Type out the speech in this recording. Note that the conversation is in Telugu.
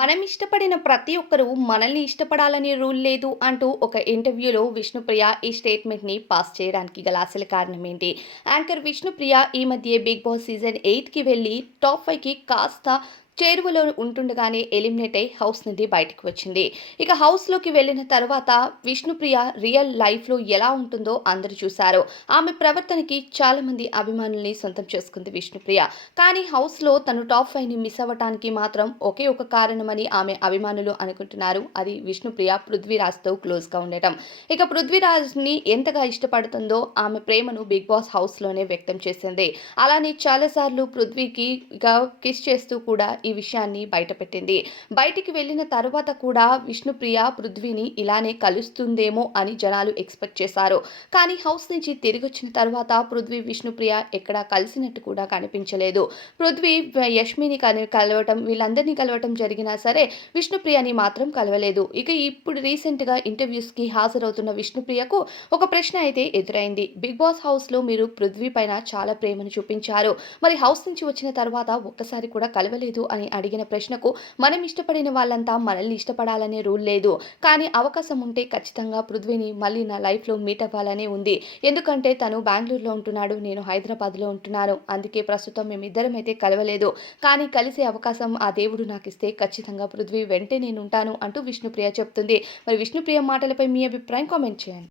మనం ఇష్టపడిన ప్రతి ఒక్కరూ మనల్ని ఇష్టపడాలని రూల్ లేదు అంటూ ఒక ఇంటర్వ్యూలో విష్ణుప్రియ ఈ స్టేట్మెంట్‌ని పాస్ చేయడానికి గల అసలు కారణం ఏంటి? యాంకర్ విష్ణుప్రియ ఈ మధ్యే 'బిగ్ బాస్' సీజన్ 8కి వెళ్లి టాప్ 5కి కాస్త చేరువలో ఉంటుండగానే ఎలిమినేట్ అయ్యి హౌస్ నుండి బయటకు వచ్చింది. ఇక హౌస్‌లోకి వెళ్ళిన తర్వాత విష్ణుప్రియ రియల్ లైఫ్‌లో ఎలా ఉంటుందో అందరూ చూసారు. ఆమె ప్రవర్తనకి చాలామంది అభిమానుల్ని సొంతం చేసుకుంది విష్ణుప్రియ. కానీ హౌస్‌లో తను టాప్ 5ని మిస్ అవ్వటానికి మాత్రం ఒకే ఒక కారణమని ఆమె అభిమానులు అనుకుంటున్నారు. అది విష్ణుప్రియ పృథ్వీరాజ్‌తో క్లోజ్‌గా ఉండటం. ఇక పృథ్వీరాజ్‌ని ఎంతగా ఇష్టపడుతుందో ఆమె ప్రేమను 'బిగ్ బాస్' హౌస్‌లోనే వ్యక్తం చేసింది. అలానే చాలా సార్లు పృథ్వీకి ఇక కిస్ చేస్తూ కూడా ఈ విషయాన్ని బయటపెట్టింది. బయటికి వెళ్ళిన తర్వాత కూడా విష్ణుప్రియ పృథ్వీని ఇలానే కలుస్తుందేమో అని జనాలు ఎక్స్‌పెక్ట్ చేశారు. కానీ హౌస్ నుంచి తిరిగొచ్చిన తర్వాత పృథ్వీ, విష్ణుప్రియ ఎక్కడా కలిసినట్టు కూడా కనిపించలేదు. పృథ్వీ యష్మిని కలవటం వీళ్ళందరినీ కలవటం జరిగినా సరే విష్ణుప్రియని మాత్రం కలవలేదు. ఇక ఇప్పుడు రీసెంట్‌గా ఇంటర్వ్యూస్‌కి హాజరవుతున్న విష్ణుప్రియకు ఒక ప్రశ్న అయితే ఎదురైంది. 'బిగ్ బాస్' హౌస్‌లో మీరు పృథ్వీ పైన చాలా ప్రేమను చూపించారు. మరి హౌస్ నుంచి వచ్చిన తర్వాత ఒక్కసారి కూడా కలవలేదు అని అడిగిన ప్రశ్నకు, మనం ఇష్టపడిన వాళ్ళంతా మనల్ని ఇష్టపడాలనే రూల్ లేదు. కానీ అవకాశం ఉంటే ఖచ్చితంగా పృథ్వీని మళ్ళీ నా లైఫ్‌లో మీట్ అవ్వాలనే ఉంది. ఎందుకంటే తను బెంగుళూరులో ఉంటున్నాడు. నేను హైదరాబాద్‌లో ఉంటున్నాను. అందుకే ప్రస్తుతం మేమిద్దరం అయితే కలవలేదు. కానీ కలిసే అవకాశం ఆ దేవుడు నాకిస్తే ఖచ్చితంగా పృథ్వీ వెంటే నేనుంటాను అంటూ విష్ణుప్రియ చెప్తుంది. మరి విష్ణుప్రియ మాటలపై మీ అభిప్రాయం కామెంట్ చేయండి.